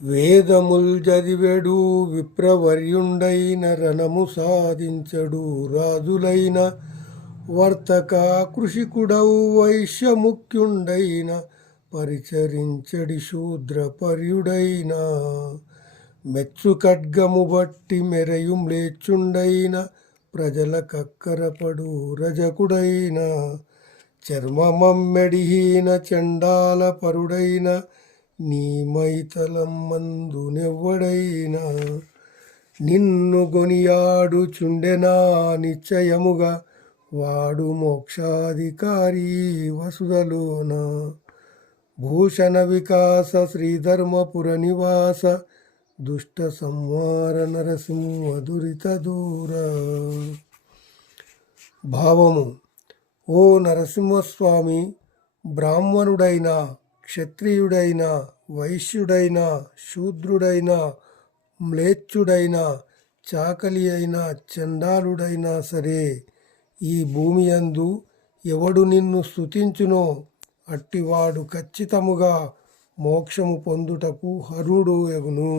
వేదముల్ చదివెడు విప్రవర్యుండైన రణము సాధించడు రాజులైన వర్తక కృషికుడవు వైశ్యముఖ్యుండైన పరిచరించడి శూద్రపర్యుడైన మెచ్చు ఖడ్గము బట్టి మెరయు మ్లేచ్చుండైన ప్రజల కక్కరపడు రజకుడైన చర్మమమ్మెడిహీన చండాల పరుడైన నీ మైతలమ్మందునెవ్వడైనా నిన్ను గొనియాడుచుండెనా నిశ్చయముగా వాడు మోక్షాధికారి వసుధలోన భూషణ వికాస శ్రీధర్మపుర నివాస దుష్ట సంహార నరసింహ దురిత దూర. భావము: ఓ నరసింహస్వామి, బ్రాహ్మణుడైన, క్షత్రియుడైన, వైశ్యుడైన, శూద్రుడైన, మ్లేచ్చుడైన, చాకలి అయిన, చండాలుడైనా సరే ఈ భూమి యందు ఎవడు నిన్ను స్తుతించునో అట్టివాడు ఖచ్చితముగా మోక్షము పొందుటకు అర్హుడు ఎగును.